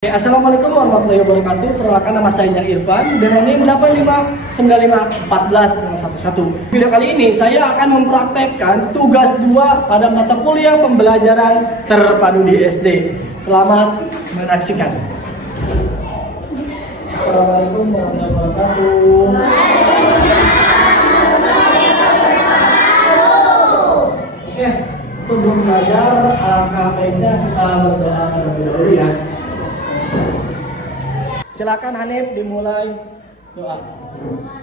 Assalamualaikum warahmatullahi wabarakatuh. Perkenalkan, nama saya Irfan dengan NIM 8595146111. Video kali ini saya akan mempraktekkan tugas 2 pada mata kuliah pembelajaran terpadu di SD. Selamat menyaksikan. Assalamualaikum warahmatullahi wabarakatuh. Oke, sebelum belajar alangkah baiknya kita berdoa terlebih dahulu ya. Silakan Hanif dimulai doa.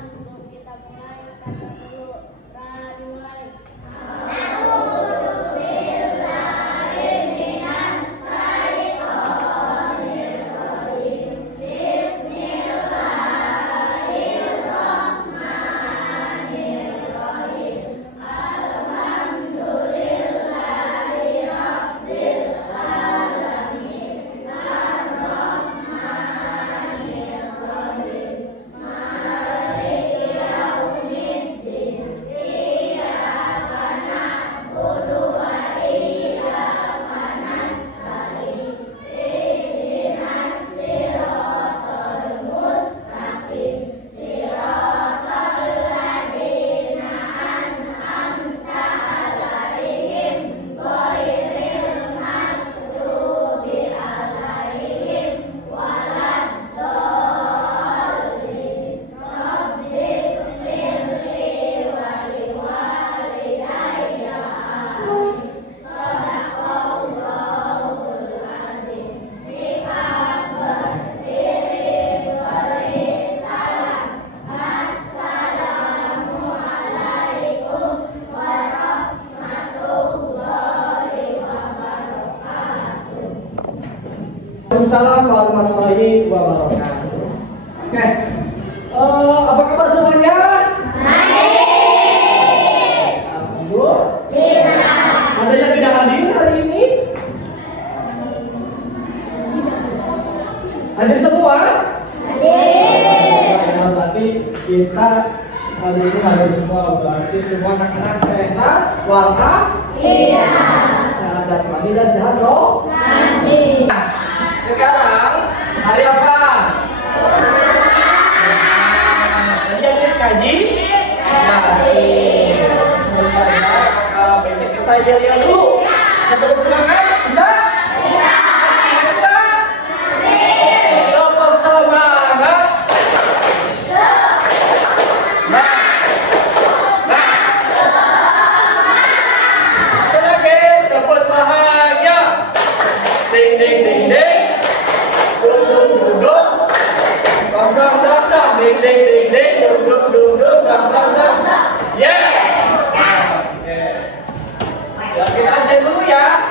Sebelum kita mulai, kita dulu mulai. Waalaikumsalam warahmatullahi wabarakatuh. Oke, apa kabar semuanya? Baik. Alhamdulillah. Ada yang tidak hadir hari ini? Hadir semua? Hadir. Nah, berarti kita hari ini hadir semua. Berarti semua anak-anak sehat walafiat. Iya. Sehat jasmani dan sehat rohani. Sekarang hari apa? Tadi habis kaji? Masih. Sebentar ya, maka baiknya kita yel-yel dulu. Untuk semangat, bisa? Bisa. Kita? Tepuk semangat. Satu lagi, tepuk bahagia. Ding ding ding ding. Ding ding ding ding, dum dam dam. Yes. Ya, kita absen dulu ya.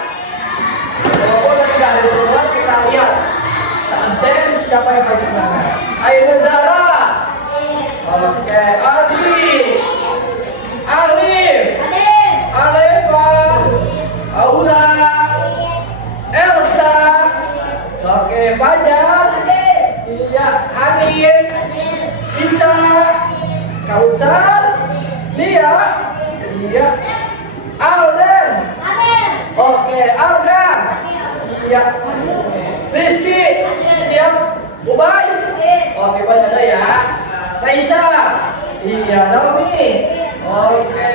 Walaupun tidak ada semua, kita lihat. Kita absen, siapa yang masih sana? Ayo Zara. Oke, Adi. Alif. Alefa. Aura. Elsa. Oke, Fajar. Iya, Hanif. Ica, Kausar, Lia, Alden, oke, Alga, iya, Rizky, siap, Ubay, oke, Ubay ada ya, Kaisa, iya, Naomi, oke,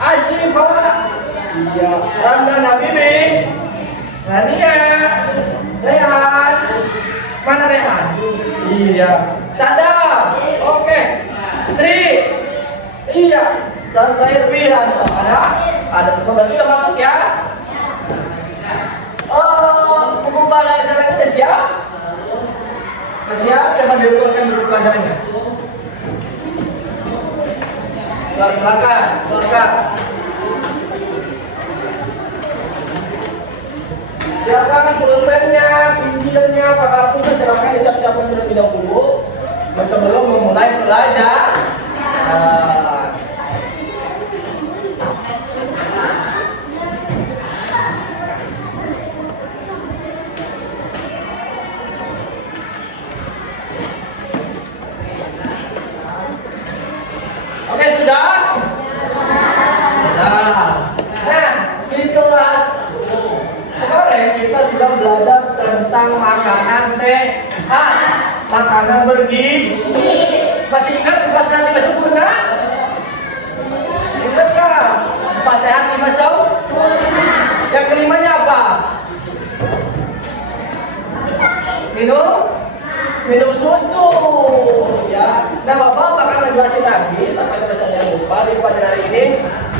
Ashifa, iya, Ramdan Habibi, Rania, Rehan, mana Rehan? Iya, Sadam, oke, Sri, iya, dan terakhir Bihan, ada semua berarti udah masuk ya. Buku pelajaran udah siap? Udah siap? Coba diukurkan buku pelajarannya. Silakan. Siapkan pulpennya, pinsilnya, apapun silakan disiapkan terlebih dahulu sebelum memulai belajar. Oke, sudah? Nah, di kelas kemarin kita sudah belajar tentang makanan sehat, makanan bergizi. Masih ingat 4 sehat 5 sempurna? Ingat kan? 4 sehat 5 sempurna. Yang kelimanya apa? Minum susu, ya. Nah, Bapak bakal menjelaskan lagi, tapi kalau saya lupa di pelajaran hari ini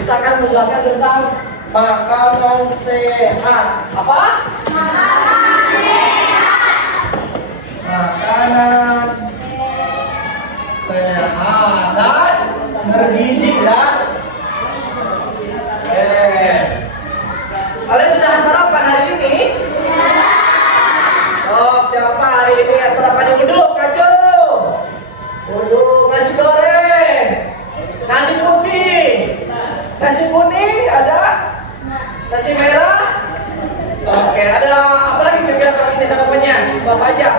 kita akan menjelaskan tentang makanan sehat. Apa? Makanan sehat. Makanan sehat dan bergizi, ya. Kalian sudah sarapan hari ini? Oh, siapa hari ini yang sarapannya uduk, kacau? Uduk, nasi goreng, nasi putih, nasi kuning ada, nasi merah. Oke, ada apa lagi kira-kira pagi ini sarapannya? Bapak aja.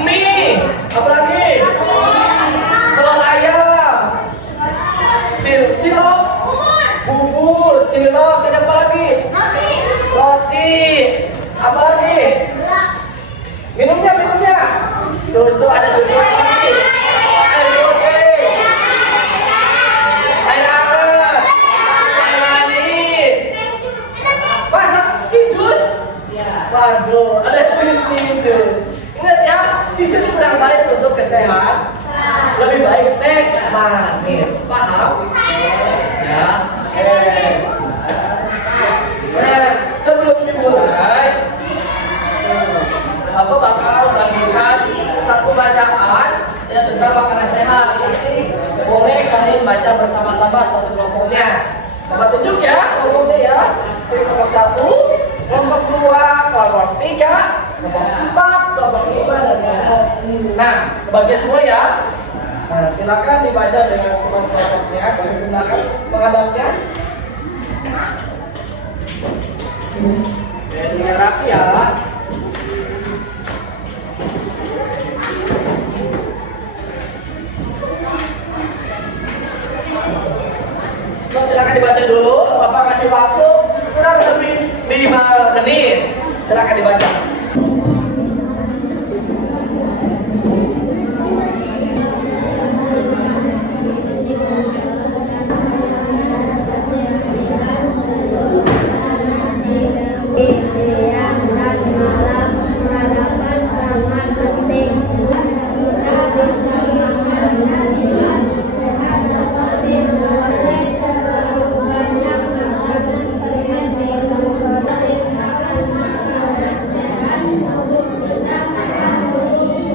Mie, apa lagi? Telur ayam, cilok, bubur, cilok, ada apa lagi? Roti, apa lagi? Minumnya, susu, ada susu lagi, air putih, air hangat, air manis, masa tikus? Waduh, ada tikus. Ingat ya, tikus kurang baik untuk kesehatan. Lebih baik teh manis, paham? Ya, Nah, sebelum dimulai, aku bakal bagikan satu bacaan ya tentang makanan sehat. Nanti boleh kalian baca bersama-sama satu kelompoknya. Bapak tunjuk ya kelompoknya ya. Jadi kelompok 1, kelompok 2, kelompok 3, kelompok 4, kelompok 5 dan kelompok 6. Nah, kebagian semua ya. Nah, silakan dibaca dengan teman kelompoknya. Kami gunakan menghadapnya. Jadi rapi ya. Silakan dibaca dulu. Bapak kasih waktu kurang lebih 5 menit. Silakan dibaca. Siang dan malam peradaban sangat penting. Kita bisa menjaga sehat seperti boleh selalu banyak makanan bergizi seperti makan makanan sehat untuk kita untuk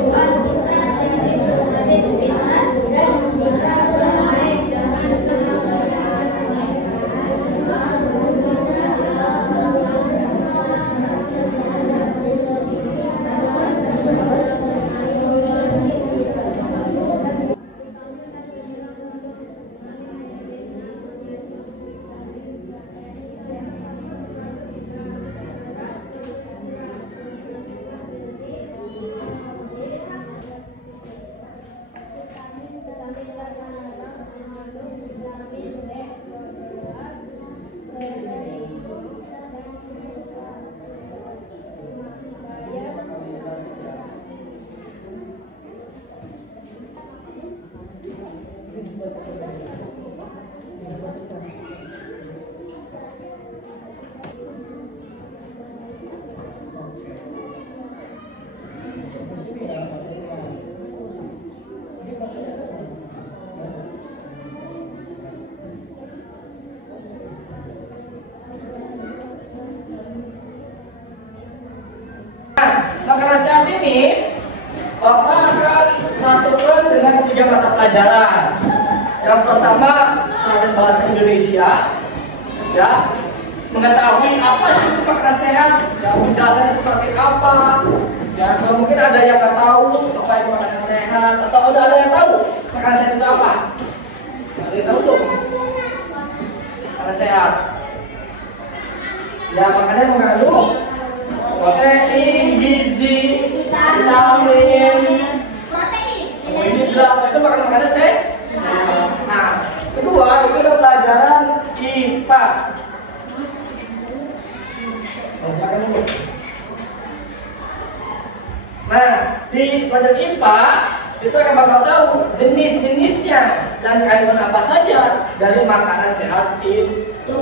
buat kita jadi semakin pintar dan bisa bermain dengan Makanan sehat ini Bapak akan satukan dengan 3 mata pelajaran. Yang pertama pelajaran bahasa Indonesia, ya, mengetahui apa sih itu makanan sehat, ya, penjelasannya seperti apa. Ya, kalau mungkin ada yang nggak tahu apa itu makanan sehat, atau udah ada yang tahu makanan sehat itu apa? Ada yang tahu tuh makanan sehat. Ya, makanya mengandung protein, gizi, vitamin, karbohidrat, itu makanan sehat. Nah, kedua itu ada pelajaran IPA. Silakan ibu. Nah, di pelajaran IPA itu akan bakal tahu jenis-jenisnya dan kandungan apa saja dari makanan sehat itu.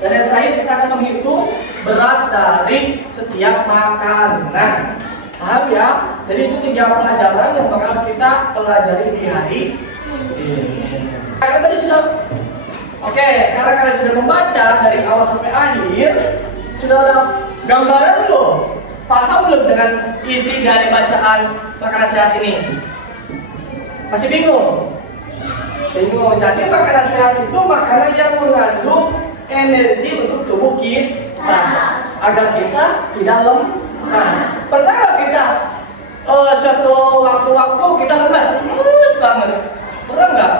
Dan yang terakhir kita akan menghitung berat dari setiap makanan. Paham ya? Jadi itu 3 pelajaran yang bakal kita pelajari di hari ini. Karena tadi sudah oke, karena kalian sudah membaca dari awal sampai akhir, sudah ada gambaran belum? Paham belum dengan isi dari bacaan makanan sehat ini? Masih bingung? Bingung. Jadi makanan sehat itu makanan yang mengandung energi untuk tubuh kita agar kita tidak lemas. Pernah nggak kita suatu waktu-waktu kita lemas banget? Pernah nggak?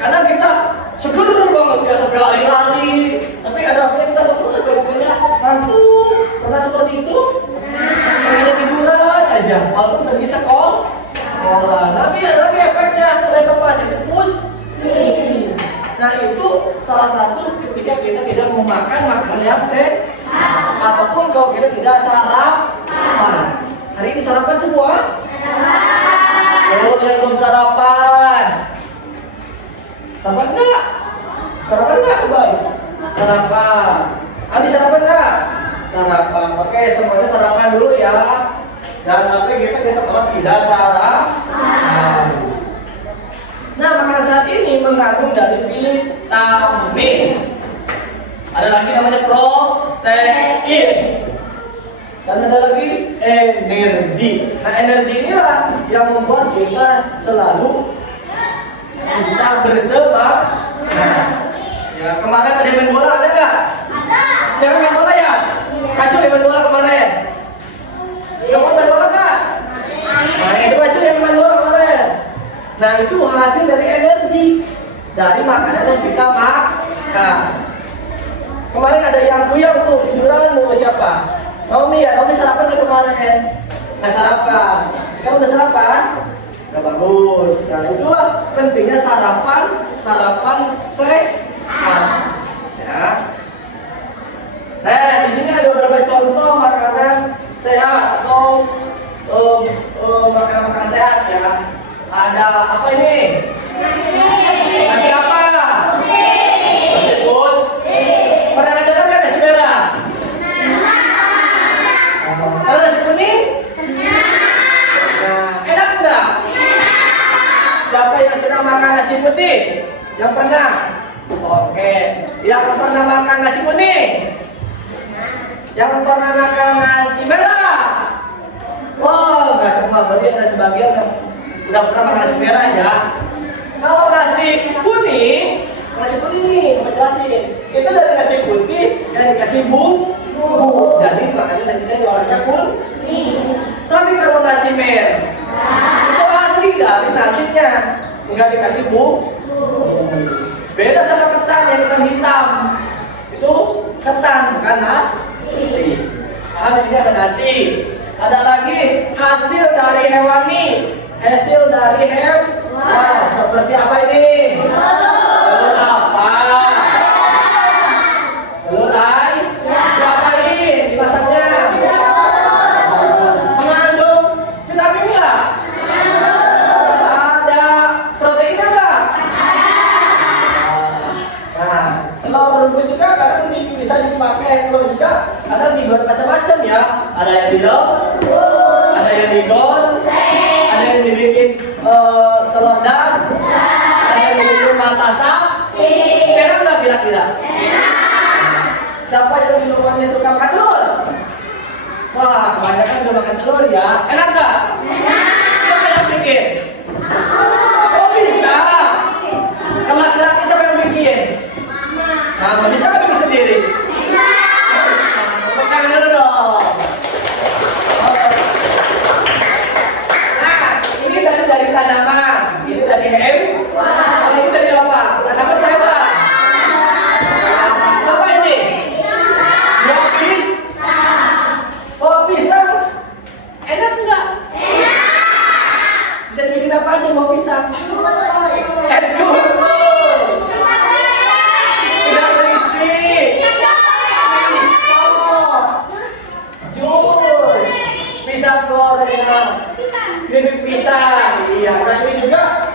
Karena kita seger banget ya sampai lari-lari, tapi ada waktu kita lemas, badannya ngantuk. Pernah seperti itu? Pengen tiduran aja, walaupun pergi sekolah. Tapi ada lagi efeknya selain lemas itu pusing. Nah itu salah satu ketika kita tidak mau makan makanan yang sehat, ataupun kalau kita tidak sarapan. Hari ini sarapan semua? Oh, yang belum sarapan. Sarapan enggak? Sarapan enggak, baik? Sarapan. Abi sarapan enggak? Sarapan. Oke, semuanya sarapan dulu ya. Jangan sampai kita di sekolah tidak sarapan. Nah, makanan sehat ini mengandung dari vitamin. Ada lagi namanya protein. Dan ada lagi energi. Nah, energi inilah yang membuat kita selalu bisa bersemangat. Ya, kemarin ada main bola, ada nggak? Ada. Jangan main bola ya? Kacau main bola kemarin. Kamu main bola nggak? Nah, itu kacau yang main bola kemarin. Nah, itu hasil dari energi dari makanan yang kita makan. Kemarin ada yang kuyang tuh tiduran mau siapa? Naomi ya, Naomi sarapan ke kemarin? Nggak sarapan. Sekarang udah sarapan? Udah bagus. Nah, itulah pentingnya sarapan sehat. Ya. Nah, di sini ada beberapa contoh makanan sehat atau makanan sehat ya. Ada apa ini? Nasi apa? Nasi putih. Pernah dengar kan nasi merah? Kalau nasi kuning? Nah, enak enggak? Siapa yang sudah makan nasi putih? Yang pernah? Oke. Yang pernah makan nasi kuning? Yang pernah makan nasi merah? Wow, nggak semua, berarti ada sebagian yang udah pernah makan nasi merah ya. Kalau nasi kuning nih, mau jelasin. Itu dari nasi putih yang dikasih bumbu. Jadi makanya nasinya warnanya kuning. Tapi kalau nasi merah itu asli dari nasinya, nggak dikasih bumbu. Beda sama ketan yang ketan hitam. Itu ketan bukan nasi. Ini ada nasi. Ada lagi hasil dari hewani. Hasil dari hewan. Seperti apa ini? Telur apa? Telur ayam? Diapain? Dimasaknya? Mengandung vitamin nggak? Ada proteinnya nggak? Nah, telur rebus juga kadang bisa dipakai telur juga. Kadang dibuat macam-macam ya. Ada yang direbus, ada yang digoreng, ada yang dibikin telur dan, ada yang dibikin mata sapi. Enak nggak kira-kira? Siapa yang di rumahnya suka makan telur? Wah, kebanyakan udah makan telur ya. Enak nggak? Siapa yang bikin? Oh bisa. Kalau laki-laki siapa yang bikin? Mama bisa nggak bikin sendiri? Tangan dulu dong. Nah, ini dari tanaman, ini dari hewan, ini dari apa? Tanaman hewan. Apa ini? Ya pisang. Oh pisang, enak nggak? pisang gorengan, keripik pisang. Iya, nah ini juga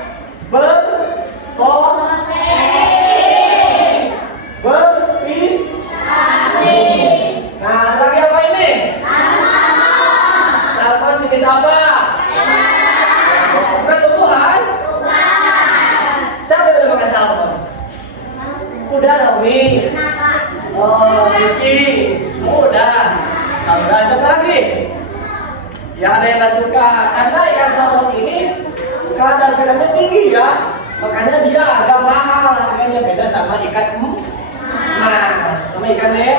nah, lagi apa ini? Salmon jenis apa? Bukan tumbuhan? Siapa yang udah makan salmon? Udah dong, Mi. Oh, Rizky. Semua udah. Kalau udah, siapa lagi? Ya ada yang gak suka. Karena ikan salmon ini kadar vitaminnya tinggi ya. Makanya dia agak mahal. Harganya beda sama ikan emas, sama ikan lele.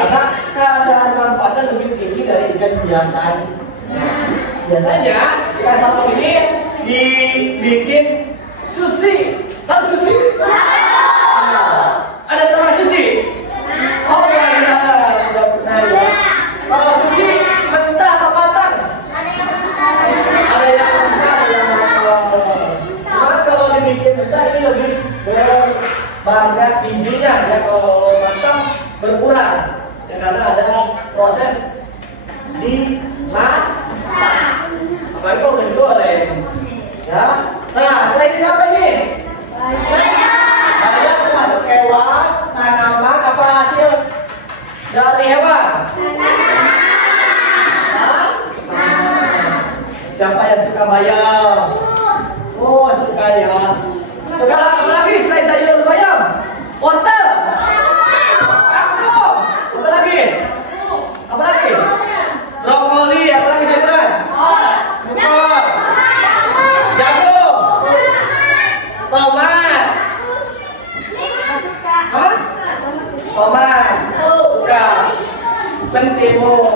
Karena kadar manfaatnya lebih tinggi dari ikan biasa. Nah, biasanya ikan salmon ini dibikin sushi. Tahu sushi? Ada nama sushi? Oh ya, udah pernah ya. Kalau sushi mentah atau matang? Ada yang mentah, ada yang matang. Cuma kalau dibikin mentah ini lebih banyak gizinya ya. Kalau matang berkurang ya, karena ada proses dimasak. Apalagi kalau udah digoreng ya. Nah, lagi siapa ini? Banyak termasuk hewan, tanaman, apa hasil dari hewan? Siapa yang suka bayam? Oh, suka ya. Suka apa lagi selain sayur bayam? Wortel? Kangkung? Apa lagi? Apa lagi? Brokoli, apa lagi sayuran? Engkol, jagung, tomat. Hah? Tomat, suka. Mentimun.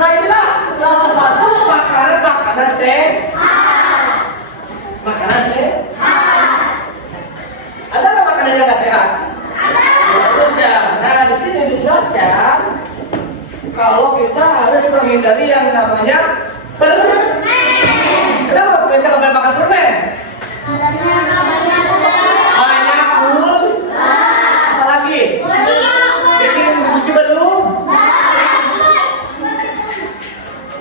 Nah, inilah salah satu makanan sehat. Makanan sehat. Ada nggak makanan yang nggak sehat? Ada. Terus ya. Nah, di sini dijelaskan kalau kita harus menghindari yang namanya permen. Kenapa kita nggak boleh makan permen? Banyak gula. Apa lagi? Bikin gigi belum?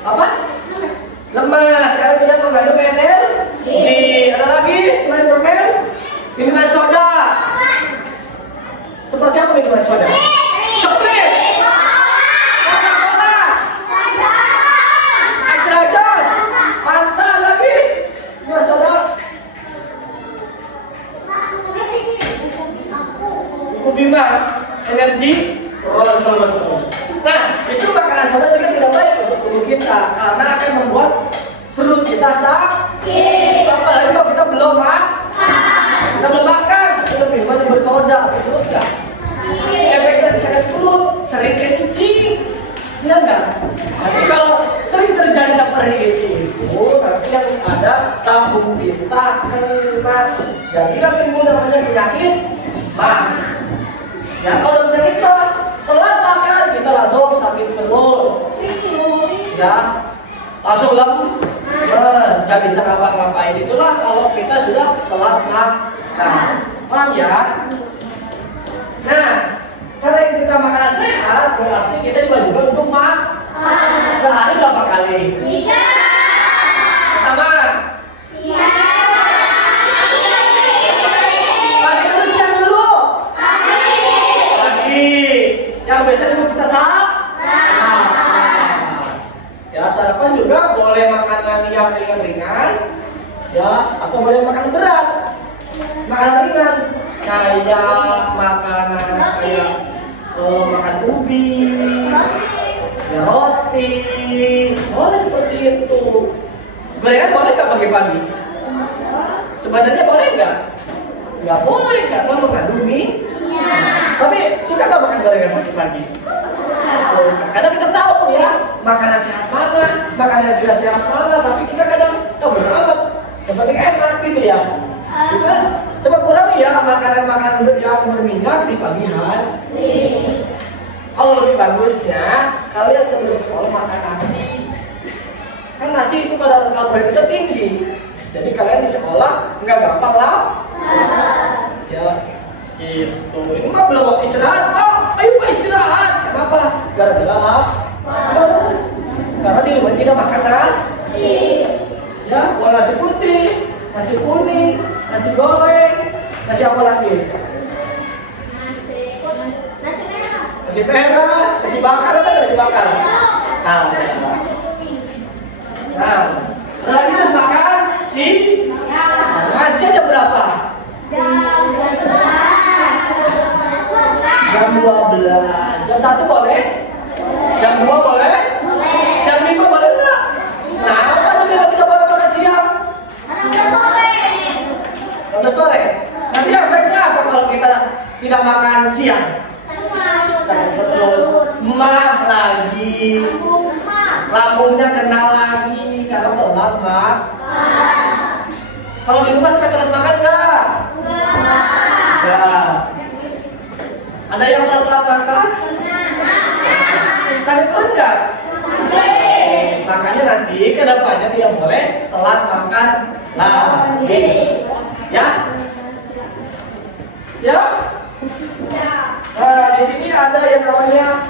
Apa? Lemas. Sekarang tidak mengandung energi. Ada lagi selain permen? Minuman soda. Seperti apa minuman soda? Sprite. Coca-Cola. Extra Joss. Fanta lagi. Minuman soda. Bima, energi. Oh, sama-sama. Nah, itu makanan soda juga tidak baik untuk tubuh kita karena akan membuat perut kita sakit. Apalagi kalau kita belum makan, kita minuman yang bersoda seterusnya. Efeknya di sakit perut, sering kencing, ya enggak? Tapi kalau sering terjadi seperti itu, nanti yang ada lambung kita kena, jadilah timbul namanya penyakit mah. Ya kalau udah penyakit mah, telat makan kita langsung sakit perut, ya langsung lemes, nggak bisa ngapa-ngapain. Itulah kalau kita sudah telat makan. Paham ya? Nah, karena kita makan sehat, berarti kita diwajibkan untuk makan sehari berapa kali? 3. Pertama, pagi dulu, siang dulu? Pagi. Yang biasa sebut kita sarapan. Ya, sarapan juga boleh makanan yang ringan-ringan, ya, atau boleh makan berat. Makanan ringan kayak makanan kayak makan ubi, ya, roti, boleh seperti itu. Gorengan boleh nggak pagi-pagi? Sebenarnya boleh nggak? Nggak boleh karena mengandung minyak. Tapi suka nggak makan gorengan pagi-pagi? Kadang kita tahu ya makanan sehat mana, makanan juga sehat mana, tapi kita kadang bodo amat, yang penting enak gitu ya. Kita coba kurangi ya makanan-makanan yang berminyak di pagi hari. Kalau lebih bagusnya kalian sebelum sekolah makan nasi. Kan nasi itu kadar karbohidratnya tinggi, jadi kalian di sekolah nggak gampang lah. Ya gitu. Ini mah belum waktu istirahat. Oh, ayo Pak istirahat. Kenapa? Gara-gara lapar. Karena di rumah tidak makan nasi. Ya, bukan nasi putih, nasi kuning, nasi goreng, nasi apa lagi? Nasi merah, nasi bakar, ada nasi bakar? Nah, setelah itu makan nasi jam berapa? Jam 12. Jam 1 boleh? Jam 2 boleh? Jam 5 boleh enggak? Kenapa kita tidak boleh makan siang? Karena sore. Nanti efeknya apa kalau kita tidak makan siang? Sakit perut, emah lagi, lambungnya kena lagi karena telat makan. Kalau di rumah suka telat makan nggak? Enggak. Ada yang pernah telat makan? Sakit perut nggak? Makanya nanti ke depannya tidak boleh telat makan lagi. Ya? Siap? Di sini ada yang namanya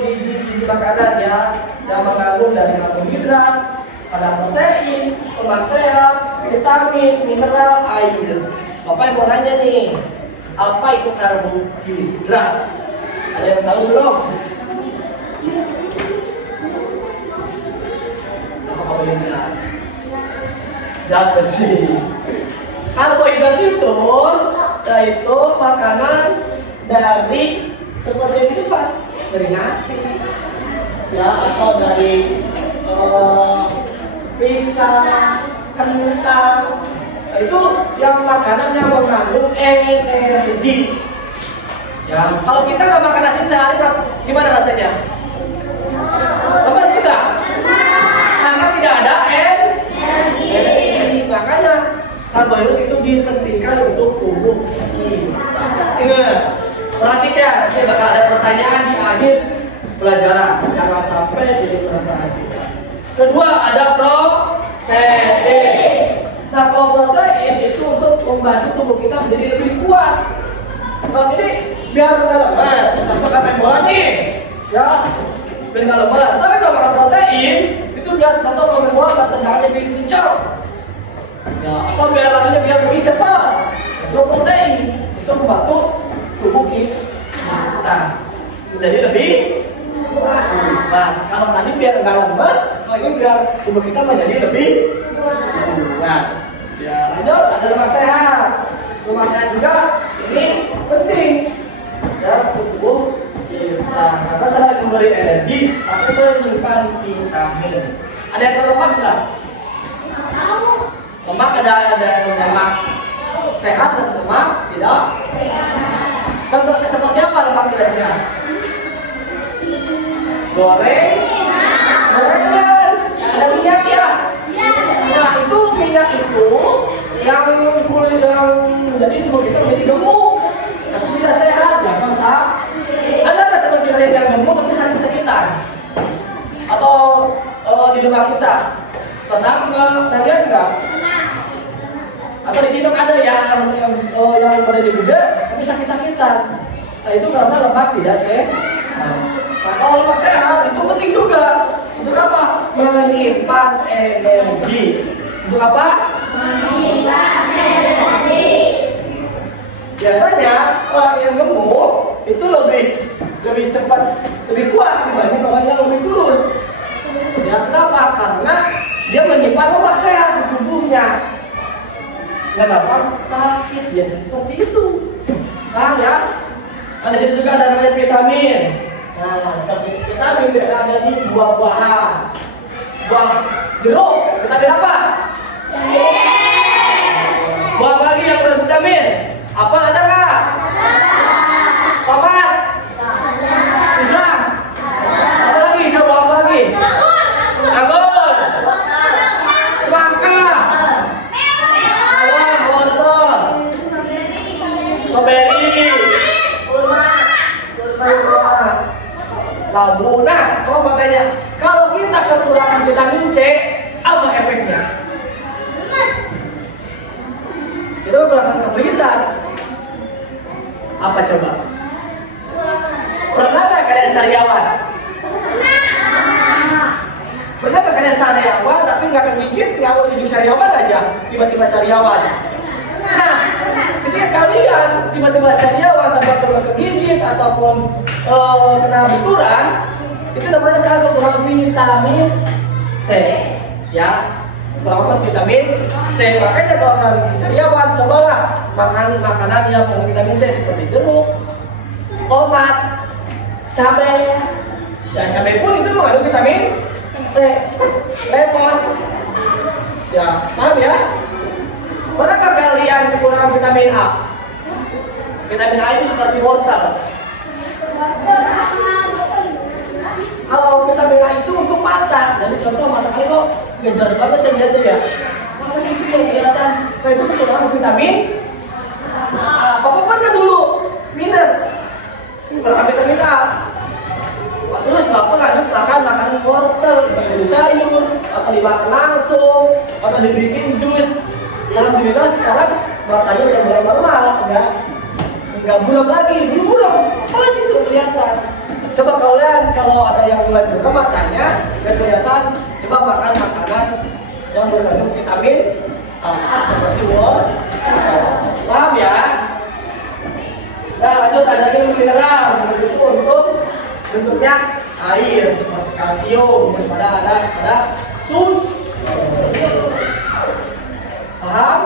gizi-gizi makanan ya, yang mengandung dari karbohidrat, ada protein, lemak sehat, vitamin, mineral, air. Bapak yang mau nanya nih, apa itu karbohidrat? Ada yang tahu belum? Apa karbohidrat? Dan besi. Karbohidrat itu yaitu makanan dari seperti yang di depan, dari nasi, ya, atau dari pisang, kentang. Itu yang makanan yang mengandung energi. Ya, kalau kita nggak makan nasi sehari, gimana rasanya? Lemes tidak? Karena tidak ada energi. Makanya karbohidrat itu dipentingkan untuk tubuh kita. Ingat, perhatikan, nanti bakal ada pertanyaan di akhir pelajaran. Jangan sampai jadi pertanyaan. Kedua, ada protein. Nah, kalau protein itu untuk membantu tubuh kita menjadi lebih kuat. Kalau ini biar nggak lemas, atau main bola nih, ya, biar nggak lemas. Tapi kalau makan protein itu biar atau kalau main bola biar tendangannya lebih kencang. Ya, atau biar larinya biar lebih cepat. Kalau protein itu membantu tubuh kita menjadi lebih kuat. Kalau tadi biar nggak lemas, kalau ini biar tubuh kita menjadi lebih kuat. Ya, lanjut, ada lemak sehat. Lemak sehat juga ini penting ya untuk tubuh kita karena selain memberi energi, tapi menyimpan vitamin. Ada yang tahu lemak nggak? Lemak ada lemak sehat dan lemak tidak. Contoh seperti apa lemak tidak sehat? Gorengan, ada minyak ya. Nah itu minyak itu yang jadi tubuh kita menjadi gemuk, tapi tidak sehat, gampang sakit. Ada nggak teman kita yang gemuk tapi sakit-sakitan? Atau di rumah kita pernah nggak? Lihat nggak? Atau di TikTok ada yang pada gede tapi sakit-sakitan. Nah itu karena lemak tidak sehat. Nah kalau lemak sehat itu penting juga. Untuk apa? Menyimpan energi. Untuk apa? Menyimpan energi. Biasanya orang yang gemuk itu lebih cepat, lebih kuat dibanding orang yang lebih kurus. Ya kenapa? Karena dia menyimpan lemak sehat di tubuhnya. Nggak gampang sakit, biasanya seperti itu. Paham ya? Nah, di sini juga ada namanya vitamin. Nah, seperti vitamin biasa ada di buah-buahan. Buah jeruk, vitamin apa? Buah apa lagi yang bervitamin? Apa ada nggak? Tomat? Pisang? Apa lagi? Coba apa lagi? Anggur? Semangka? Wortel? Strawberry? Labu. Nah, kalau mau tanya, kalau kita kekurangan vitamin C, apa efeknya? Itu kekurangan karbohidrat. Apa coba? sariawan aja, tiba-tiba sariawan. Nah, ketika kalian tiba-tiba sariawan tanpa kegigit ataupun kena benturan, itu namanya kalian kekurangan vitamin C, ya. Kekurangan vitamin C. Makanya kalau kalian sariawan, cobalah makan makanan yang mengandung vitamin C seperti jeruk, tomat, cabai. Ya, cabai pun itu mengandung vitamin C. Lemon. Ya, paham ya? Manakah kalian kekurangan vitamin A? Vitamin A itu seperti wortel. Kalau vitamin A itu untuk mata, jadi contoh mata kalian kok nggak jelas banget ya lihat tuh ya. Apa sih itu yang kelihatan? Nah, itu kekurangan vitamin A. Pokoknya mana dulu? Minus. Kekurangan vitamin A. Terus bapak lanjut makan wortel, baju sayur, atau dimakan langsung, atau dibikin jus. Alhamdulillah sekarang matanya udah mulai normal, nggak buram lagi, dulu buram, apa sih udah kelihatan. Coba kalian kalau ada yang mulai buram matanya, udah kelihatan, coba makan makanan yang mengandung vitamin A seperti wortel. Paham ya? Nah lanjut ada lagi mineral, itu untuk bentuknya air seperti kalsium, terus ada susu. Paham?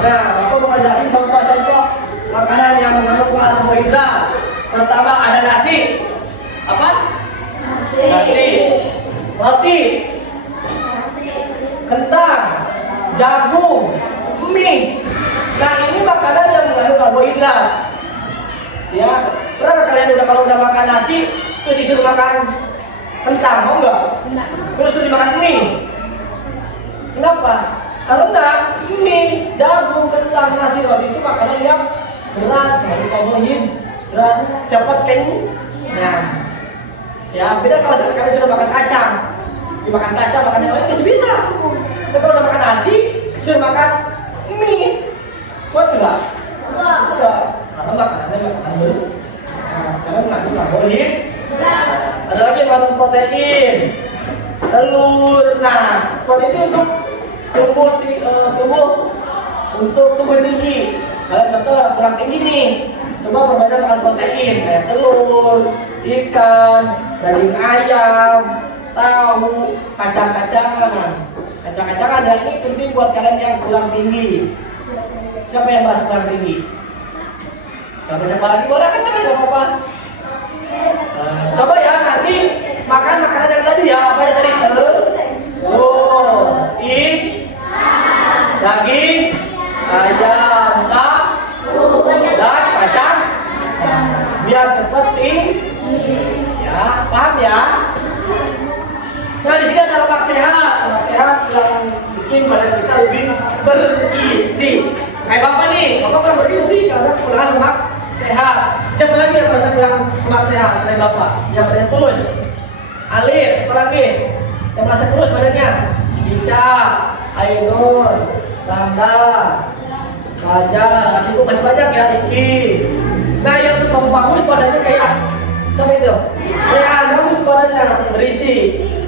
Nah, aku mau jelasin contoh-contoh makanan yang mengandung karbohidrat. Pertama ada nasi. Apa? Nasi. Roti. Kentang. Jagung. Mie. Nah, ini makanan yang mengandung karbohidrat. Ya, pernah kalian kalau udah makan nasi, terus disuruh makan kentang, mau nggak? Terus disuruh dimakan mie. Kenapa? Karena mie, jagung, kentang, nasi, roti itu makanan yang berat, mengandung karbohidrat, cepat kenyang. Ya, beda kalau kalian sudah makan kacang, dimakan kacang, makan yang lain masih bisa. Tapi kalau udah makan nasi, sudah makan mie, kuat nggak? Enggak. Karena makanannya makanan berat, karena mengandung karbohidrat. Ada lagi yang mengandung protein, telur. Nah, protein itu untuk tubuh tinggi. Kalian contoh orang kurang tinggi nih, coba perbanyak makan protein kayak telur, ikan, daging ayam, tahu, kacang-kacangan. Kacang-kacangan dan ini penting buat kalian yang kurang tinggi. Siapa yang merasa kurang tinggi? Coba siapa lagi? Boleh kan? Gak apa-apa. Coba ya nanti makan makanan yang tadi ya. Apa yang tadi? Daging, ayam, dan kacang. Biar seperti ya, paham ya? Nah di sini ada lemak sehat yang bikin badan kita lebih berisi. Kayak bapak nih, bapak kurang berisi karena kurang lemak sehat. Siapa lagi yang merasa kurang lemak sehat selain bapak? Yang badannya kurus, Alif, siapa lagi? Yang merasa kurus badannya? Ica, Ainur, Landa, Raja, cukup masih banyak ya, Iki. Nah yang bagus badannya kayak siapa itu? Kayak bagus badannya, berisi.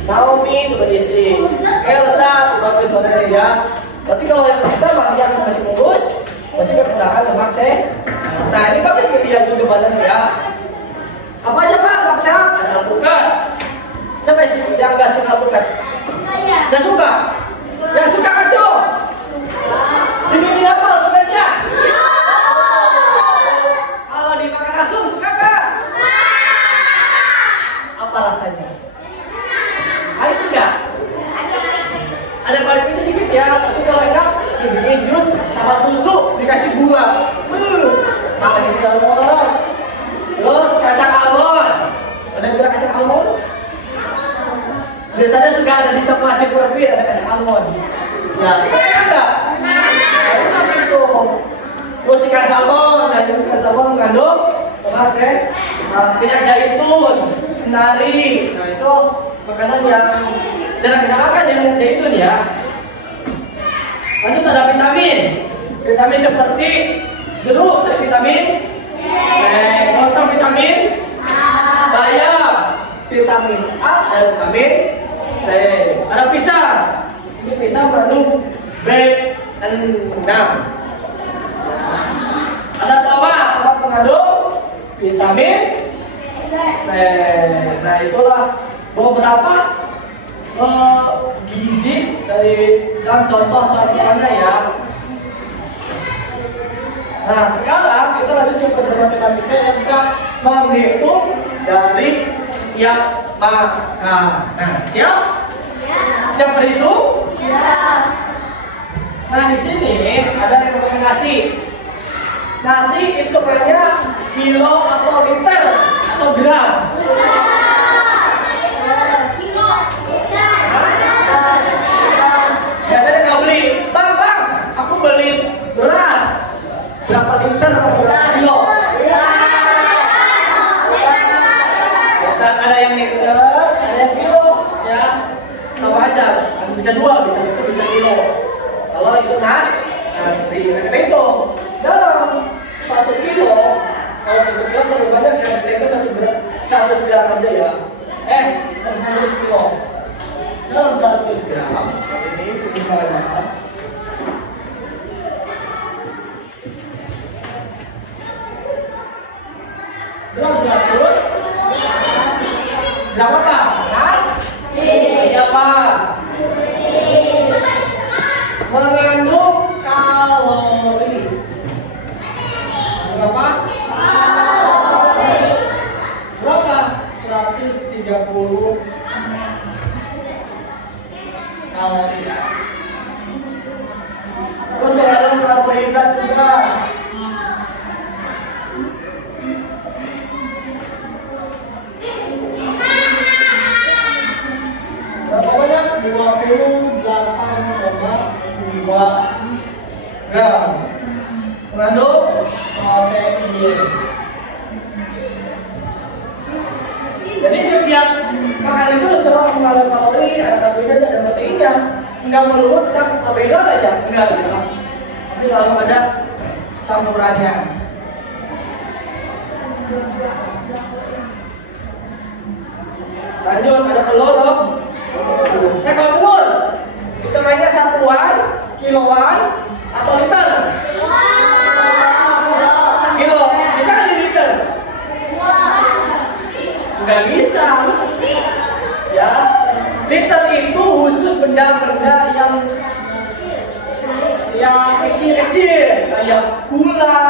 Naomi itu berisi, Elsa itu bagus badannya ya. Tapi kalau yang kita yang masih bagus, masih kekurangan lemak sehat. Nah ini bagus dia juga badannya ya. Apa aja pak lemak sehat? Ada alpukat. Siapa yang nggak suka alpukat? Nggak suka? Nggak suka kacau? Dibikin apa alpukatnya? Kalau dimakan langsung suka kan? Apa rasanya? Pahit enggak? Ada pahitnya dikit ya, tapi kalau enak dibikin jus sama susu dikasih gula. Mantap. Terus kacang almond. Ada yang kira kacang almond? Biasanya suka ada di coklat chip barbie ada kacang almond. Ya, kita enggak? Enak itu. Terus ikan salmon, ikan salmon mengandung lemak sehat, minyak zaitun, senari. Nah itu makanan yang jarang kita makan yang minyak zaitun ya. Lanjut ada vitamin seperti jeruk ada vitamin C, lontong vitamin bayam vitamin A dan vitamin C. Ada pisang, ini bisa mengandung B6. Ada tomat mengandung vitamin C. Nah, itulah beberapa gizi dari dan contoh-contohnya ya. Nah, sekarang kita lanjut ke pelajaran matematika yang kita menghitung dari setiap makanan. Siap? Siap berhitung? Siap. Nah, di sini ada yang namanya nasi. Nasi itu banyak kilo atau liter atau gram? Biasanya nggak beli, bang, aku beli beras berapa liter atau berapa kilo? Dan ada yang liter, ada yang kilo, ya sama aja. Bisa dua, bisa liter, bisa kilo. Kalau itu nasi, nah itu dalam 1 kilo, kalau 1 kilo terlalu banyak yang kita 100 gram aja ya. 100 kilo. Dalam 100 gram ini dikalikan dalam 100 gram apa? Nasi. Siapa? Mengandung kalori. Berapa? Berapa? 130 kalori. Terus mengandung karbohidrat juga. Berapa banyak? 28,2 gram. Mengandung protein. Jadi setiap makanan itu selalu mengandung kalori, ada karbohidrat, ada proteinnya. Enggak melulu tentang karbohidrat aja, enggak ya. Tapi selalu ada campurannya. Lanjut, ada telur dong. Kalau telur, hitungannya satuan, kiloan, atau liter? Kilo, bisa kan di liter? Nggak bisa. Ya, liter itu khusus benda-benda yang kecil-kecil, kayak gula,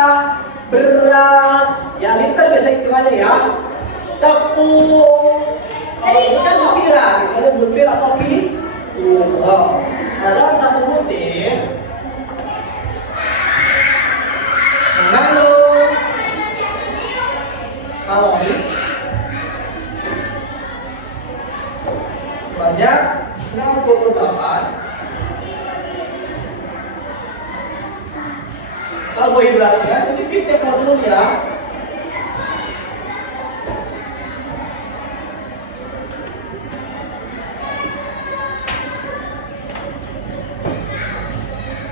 beras, ya liter biasa hitungannya ya. Tepung, kalau itu kan butiran, ada butir atau kilo. Nah, dalam 1 butir mengandung kalori sebanyak 68, karbohidratnya sedikit ya kalau dulu ya.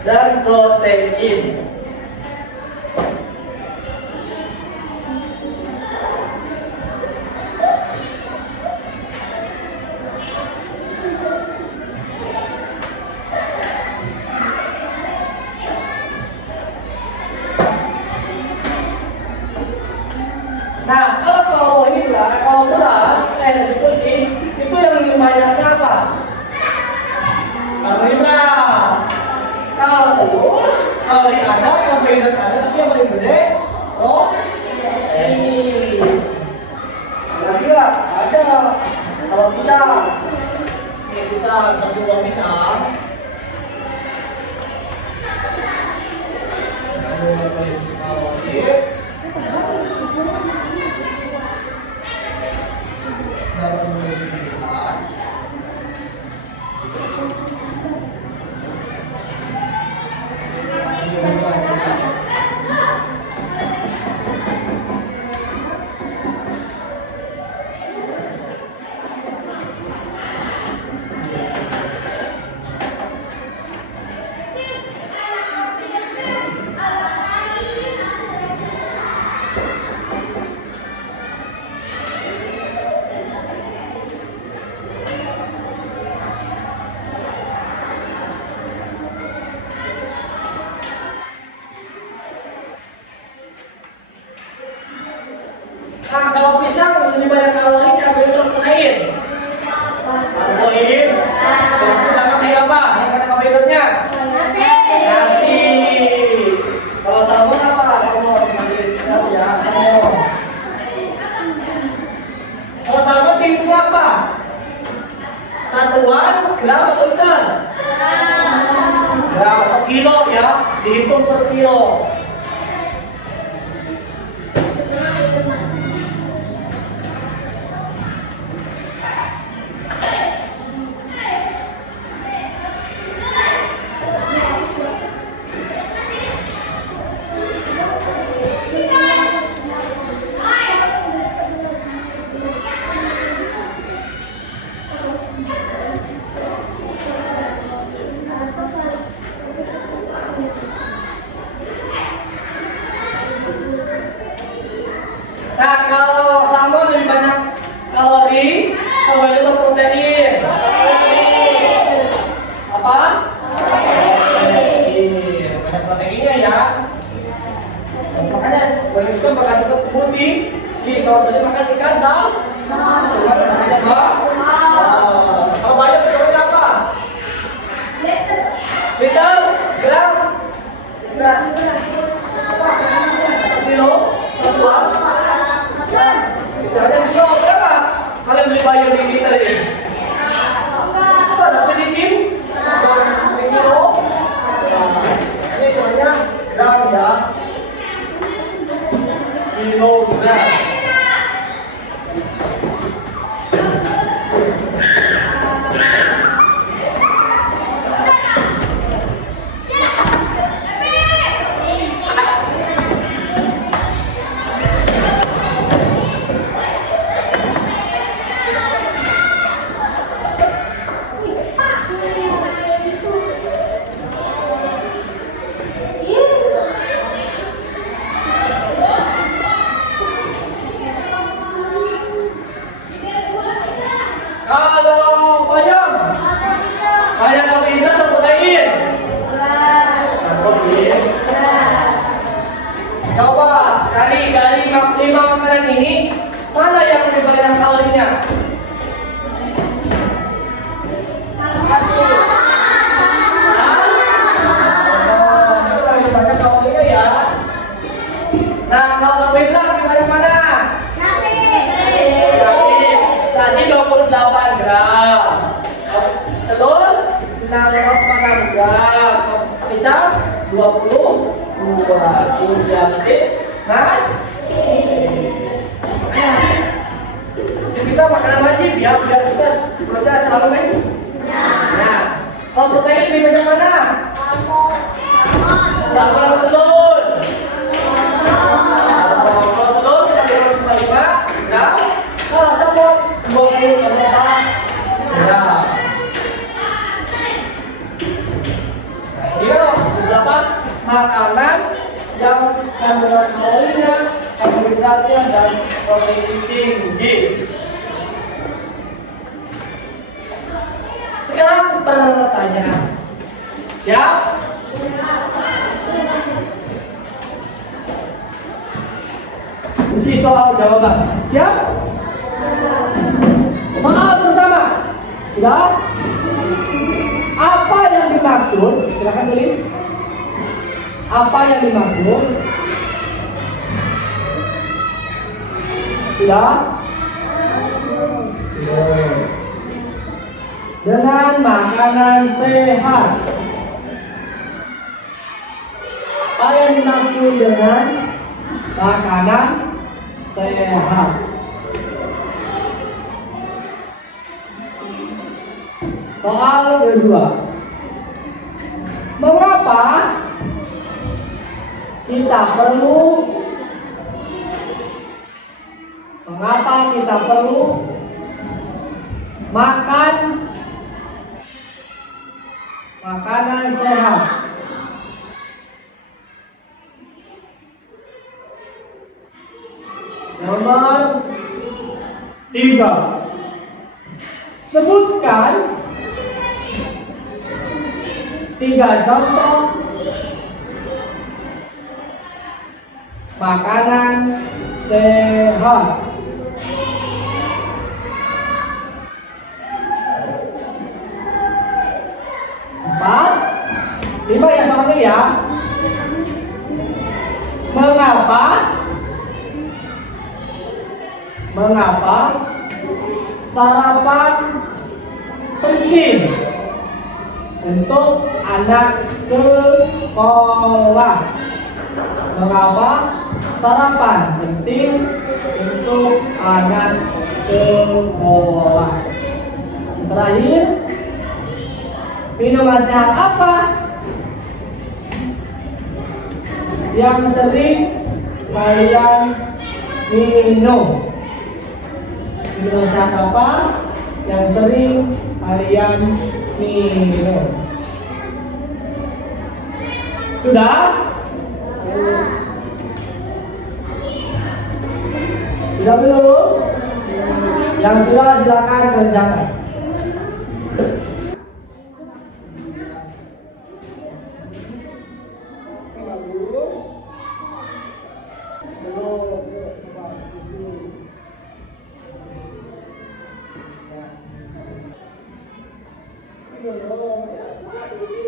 Dan protein. Nah, kalau beras, seperti itu yang banyaknya apa? Karbohidrat. Kalau telur, kalori ada, karbohidrat ada, tapi yang paling gede protein. Kira-kira ada. Kalau pisang, ini pisang, 1 buah pisang. Kalori. Nah, kalau pisang lebih banyak kalori, karbohidrat, protein. Karbohidrat. Kalau pisang kayak apa? Yang ada karbohidratnya? Nasi. Kalau salmon apa? Salmon. Ya, salmon. Kalau salmon dihitungnya apa? Satuan gram atau liter? Gram atau kilo ya, dihitung per kilo. Nah, kalau salmon lebih banyak kalori, karbohidrat atau protein? Apa? Protein. Banyak proteinnya ya. Dan makanya banyak ikan bakal cepat putih. Kalau tadi makan ikan salmon, namanya apa? Kalau banyak bentuknya apa? Liter, gram, kilo, satuan. Liternya kilo berapa? Kalian beli bayam di liter ini? Apa dapat di tim? Di kilo? Ini namanya gram ya. Kilogram. Kalau bayam, banyak karbohidrat atau protein? Protein. Coba dari 5 makanan ini, mana yang lebih banyak kalorinya? Lebih banyak kalorinya ya. Nah, kalau karbohidrat lebih banyak mana? Nasi 28 gram, telur 6,6 gram, pisang 22. Ini berarti nasi. Kita makanan wajib ya, biar kita perutnya selalu main. Nah, kalau protein lebih banyak mana? Salmon atau telur? Kalau telur 5 gram, kalau salmon 24 gram. Ini beberapa makanan yang kandungan kalorinya, karbohidratnya, dan protein tinggi. Sekarang pertanyaan. Siap? Isi soal jawaban. Siap? Soal pertama. Sudah? Apa yang dimaksud? Silakan tulis. Apa yang dimaksud? Sudah? Dengan makanan sehat. Apa yang dimaksud dengan makanan sehat? Soal kedua. Mengapa kita perlu makan makanan sehat? Nomor 3. Sebutkan 3 contoh makanan sehat. Empat, lima ya soalnya ya. Mengapa sarapan penting untuk anak sekolah? Mengapa sarapan penting untuk anak sekolah? Terakhir, minuman sehat apa yang sering kalian minum? Minuman sehat apa yang sering kalian minum? Sudah? Sudah belum? Yang sudah silakan kerjakan. Bagus. Belum. Coba isi. Ya. Belum. Ya, coba isi.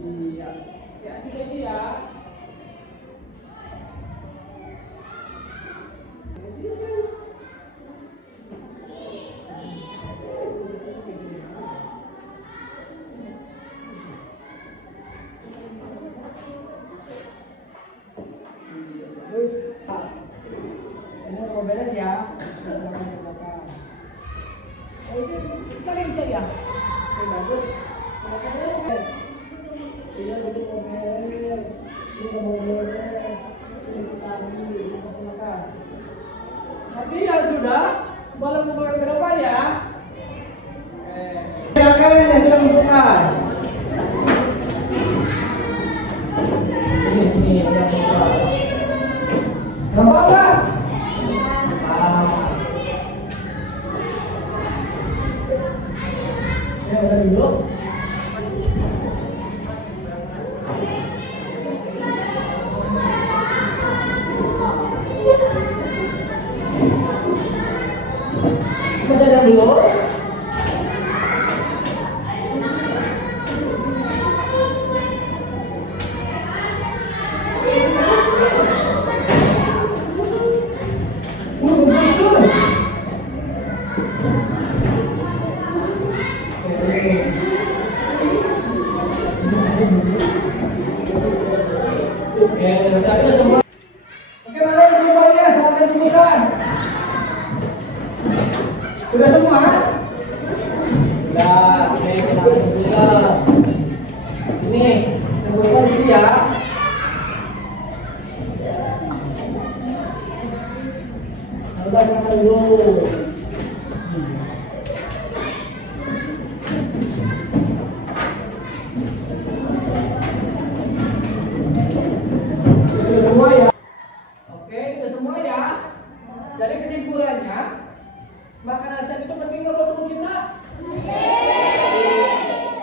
Iya. Ya, isi ya. Terus, ini mau beres ya. Oh, itu kalian bisa ya? Oke, bagus. Mau beres. Iya, gitu mau beres. Ini mau beres. Ini tadi, silakan. Nanti yang sudah, boleh membuka ke depan ya. Silakan yang sudah membuka. Sini, yang buka. Nampak nggak? Ya, udah dulu. Masih ada dulu. Oke, sudah semua. Oke, mana jumlahnya? Silakan tunjukkan. Sudah semua? Sudah. Oke, kita buka. Ini, tunggu di sini ya. Sudah silakan dulu. Jadi kesimpulannya, makanan sehat itu penting nggak buat tubuh kita?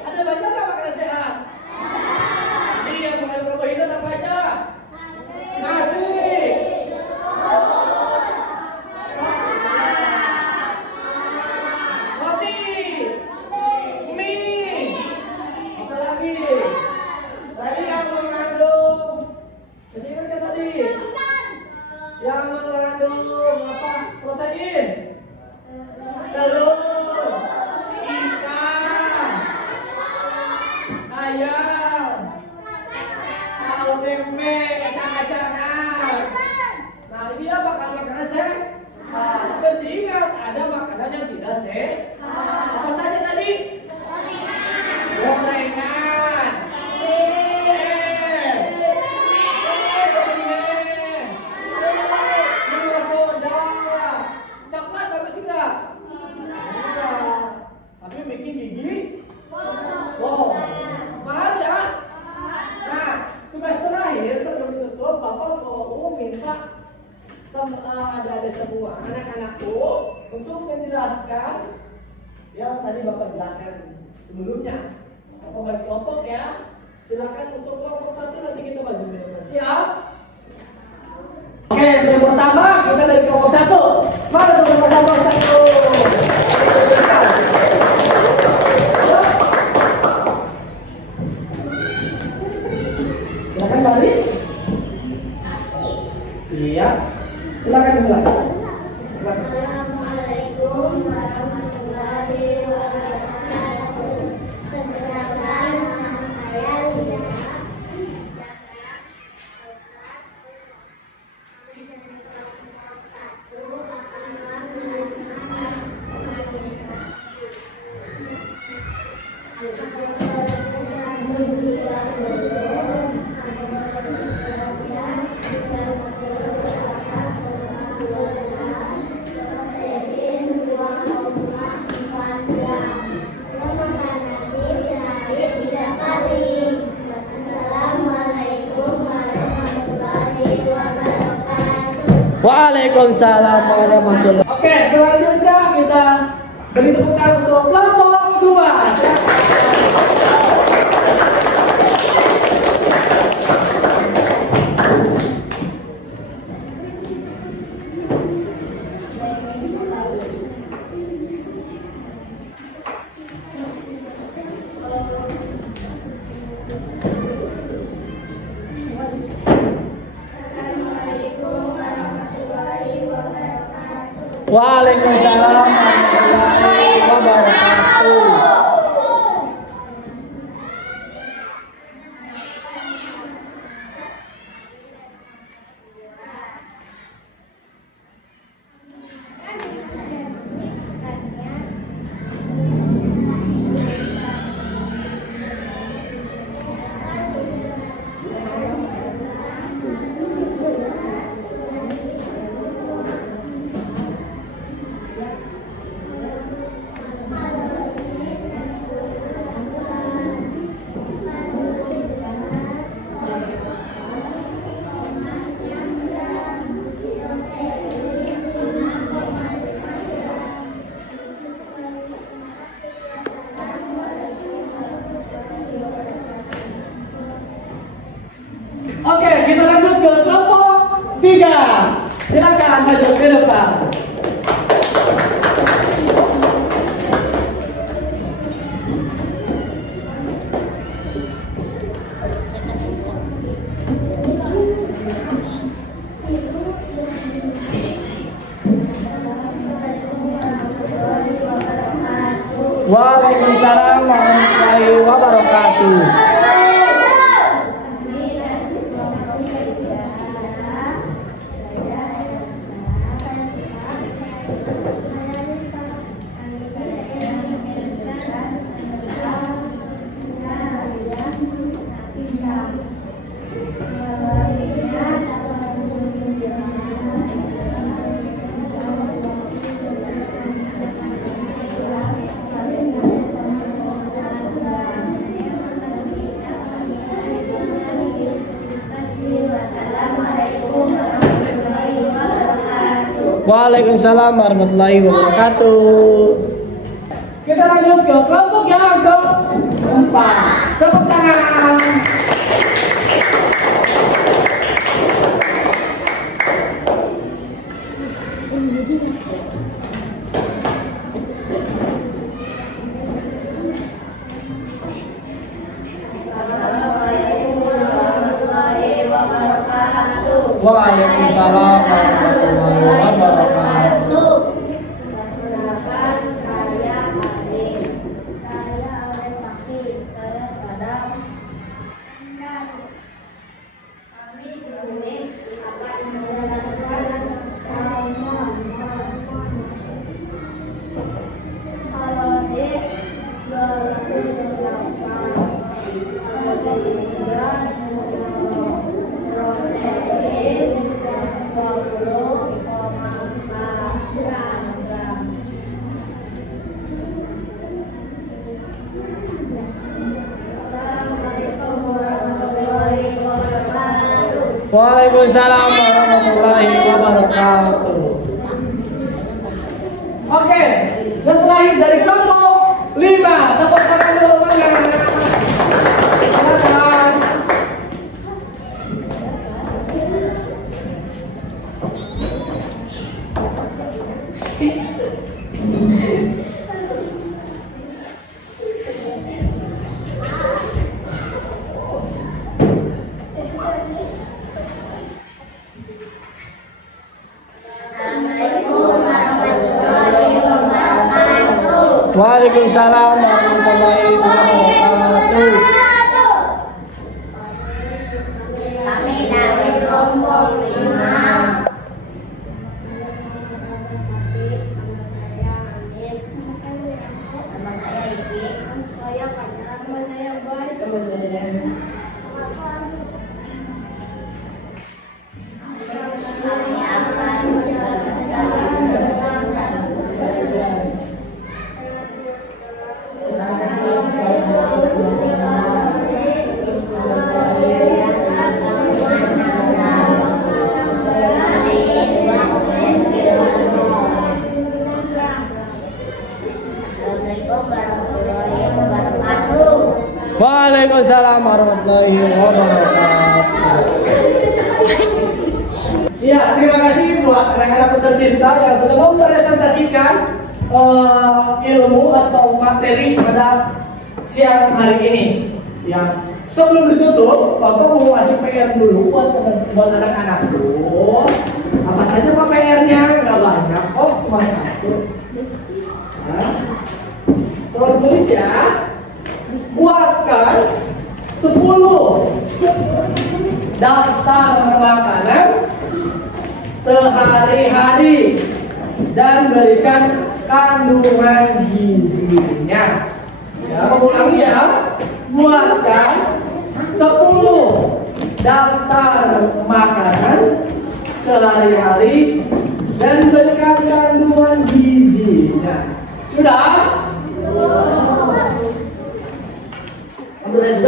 Ada banyak nggak makanan sehat? Iya, makanan karbohidrat apa aja? Nasi, roti, mie, apa lagi? Tadi yang mengandung, masih ingat tadi? Yang mengandung apa? Protein, telur, ikan, ayam, tahu tempe, kacang-kacangan. Nah, ini apa makanan sehat? Tapi ingat ada makanan yang tidak sehat. Apa saja tadi? Gorengan, tapi bikin gigi mahal ya. Nah, tugas terakhir sebelum ditutup, Bapak mau minta ada semua anak-anakku untuk menjelaskan yang tadi Bapak jelaskan sebelumnya. Bapak bagi kelompok ya. Silakan untuk kelompok 1 nanti kita maju ke depan. Siap? Oke, yang pertama kita dari kelompok 1. Mana tuh kelompok 1? Silakan baris. Iya. Silakan mulai. Assalamualaikum warahmatullahi wabarakatuh. Perkenalkan, nama saya Lia. Waalaikumsalam warahmatullahi. Oke, selanjutnya kita beri tepuk tangan untuk kelompok 2. Waalaikumsalam warahmatullahi wabarakatuh. Oke, kita lanjut ke kelompok 3. Silakan maju ke depan. Waalaikumsalam warahmatullahi wabarakatuh. Waalaikumsalam warahmatullahi wabarakatuh. Kita lanjut ke kelompok yang keempat. Tepuk tangan. Waalaikumsalam warahmatullahi wabarakatuh. Perkenalkan, saya Arif. Saya Alif Fakih. Saya Sadam. Kami di sini akan menjelaskan Al-Wadik 20,4 Waalaikumsalam warahmatullahi wabarakatuh. Oke, yang terakhir dari kelompok 5. Tepuk tangan dulu. Silakan. Waalaikumsalam warahmatullahi wabarakatuh. Kami dari kelompok 5. Nama saya Iki. Saya Kanya. Nama saya Baik. Kami akan Waalaikumsalam warahmatullahi wabarakatuh. Iya, terima kasih buat anak-anakku tercinta yang sudah mempresentasikan ilmu atau materi pada siang hari ini. Ya, sebelum ditutup, Bapak mau kasih PR dulu buat anak-anakku. Apa saja Pak PR-nya? Nggak banyak kok, cuma 1. Tolong tulis ya. Buatkan 10 daftar makanan sehari-hari dan berikan kandungan gizinya. Ya, ulangi ya. Buatkan 10 daftar makanan sehari-hari dan berikan kandungan gizinya. Sudah?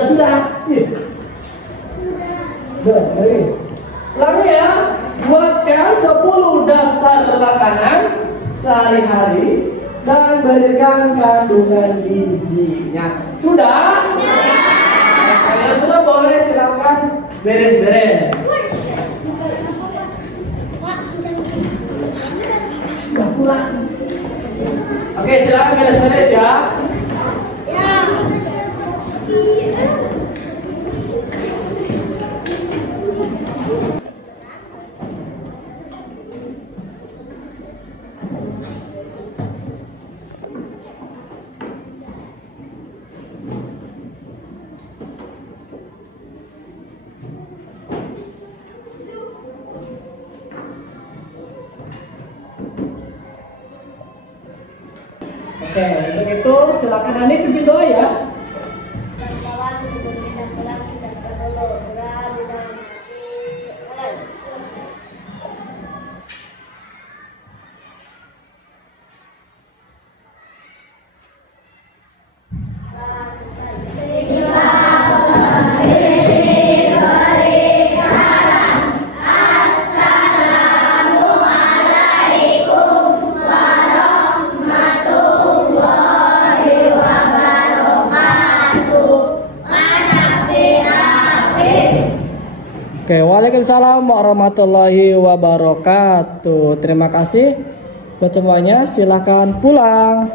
Sudah. Ulangi ya. Buatkan 10 daftar makanan sehari-hari dan berikan kandungan gizinya. Sudah? Kalian sudah boleh silakan beres-beres. Sudah pulang. Oke, silakan beres-beres ya. Oke, untuk itu silakan Ani pimpin doa ya. Oke, waalaikumsalam warahmatullahi wabarakatuh. Terima kasih buat semuanya. Silahkan pulang.